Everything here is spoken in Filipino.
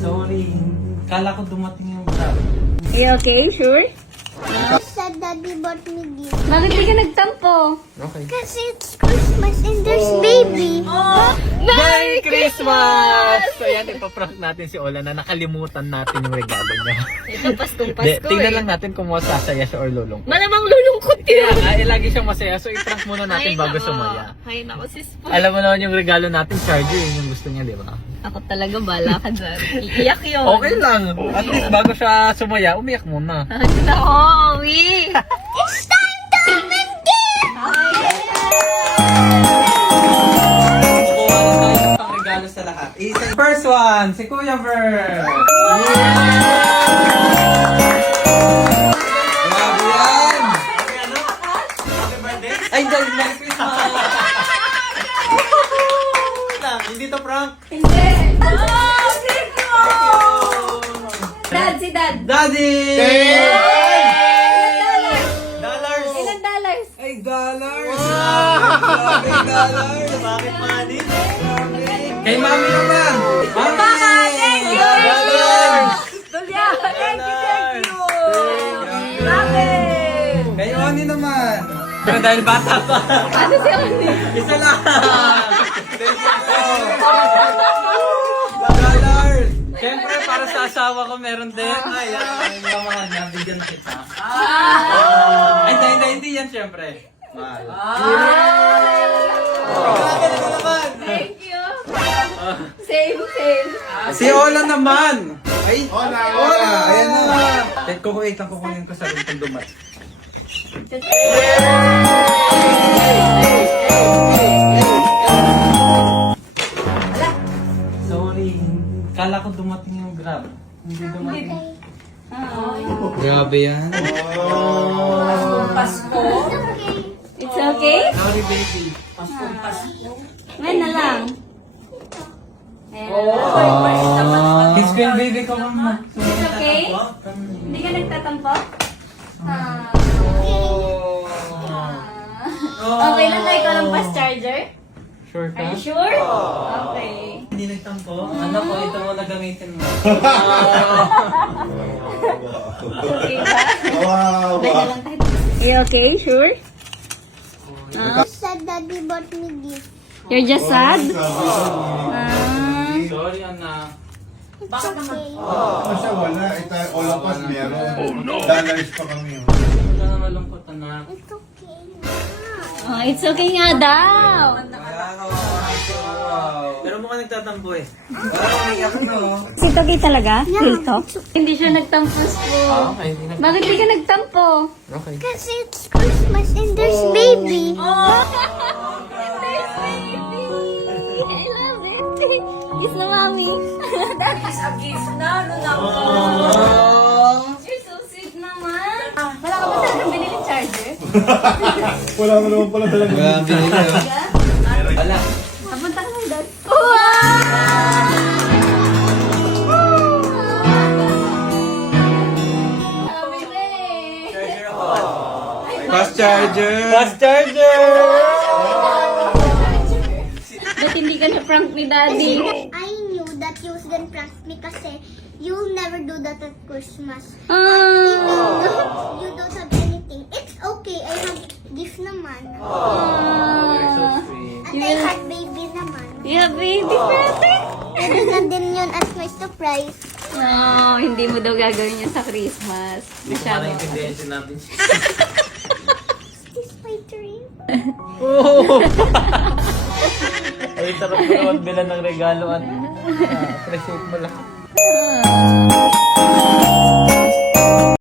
Sorry. Kala ko dumating yung grab. You okay? Sure? Sa daddy bought me gift. Bakit di ka nagtampo? Okay. Kasi it's Christmas and there's baby. Merry Christmas! So yan, ipaprank natin si Ola na nakalimutan natin yung regalo niya. Ito Paskong De, tingnan lang natin kung masasaya siya or lulungkot. Malamang lulungkot Kaya yun. lagi siyang masaya, so i-prank muna natin bago sumaya. Ay, nako sis po. Alam mo naman yung regalo natin, charger, yun yung gusto niya, di ba? Ako talaga bala ka dyan. Iiyak yun. Okay lang. At least bago siya sumaya, umiyak muna. Ay, nako, Wi. It's time to open gift! Kukuha na tayo ng pang-regalo sa lahat. First one, si Kuya Ver. Grabe yan! Ay, Merry Christmas! Hindi to prank. Hindi. Oh, thank you. Dad, si Dad. Daddy! Dollars. Ilan dollars? Ay, dollars! Grabe, dollars! Bakit money? Kay Mami naman! Mami! Thank you! Dollars! Tulya, thank you. Grabe! Kay Oni naman! Pero dahil bata pa! Ano si Oni? Isa lang! Dollars! Siyempre, para sa asawa ko meron din. Ayan, yung mga nabigyan kita. Ay, hindi yan siyempre. Mahal. Thank you. Same. Si Ola naman! Ay, Ola! Ayan na! Kukunin ko sa rin pag dumat. Sorry, kala ko dumating yung grab. Hindi dumating. Grabe yan. Pasko. It's okay? Sorry, baby. Ngayon na lang. Kiss ko yung baby ko, mama. It's okay? Hindi ka nagtatampo? Okay lang na ikaw ng fast charger? Sure ka? Are you sure? Okay. Hindi nagtampo? Anak ko, ito mo na gamitin mo. Okay ba? Ganyan lang tayo. You okay? Sure? Sa daddy bought me gift. You're just sad? Sorry, anak. It's okay. Kasi wala, ito all of us meron. Dollars pa kami. Huwag ka na malungkot, anak. It's okay. It's okay nga daw. Pero mukhang nagtatampo eh. Parang umiyak no. Si Togi talaga? Dito? Hindi siya nagtampos po. Okay, hindi na. Bakit di ka nagtampo? Okay. Kasi it's Christmas and there's baby. There's baby! I love it! Kiss na, Mami! That is a gift na! You're so sweet naman! Wala ka ba talagang biniling charger? Wala mo naman pala talaga. Wala binili ko. Wala. Papunta ka ng dad. Wow! Sabi na eh! Fast charger! Fast charger! Ba't hindi ka na-prank ni Daddy? I knew that you was gonna prank me kasi you'll never do that at Christmas. Ah! You don't have anything. It's okay. I have gift naman. You're so Ah! sweet. At I have baby naman. Yeah, baby, perfect! Pwede na din yun as my surprise. No, hindi mo daw gagawin yun sa Christmas. Hindi ko Masyado. maintindihan sinabi. Is this my dream? Ay, sarap ko naman bilan ng regalo at appreciate mo lang. Ah.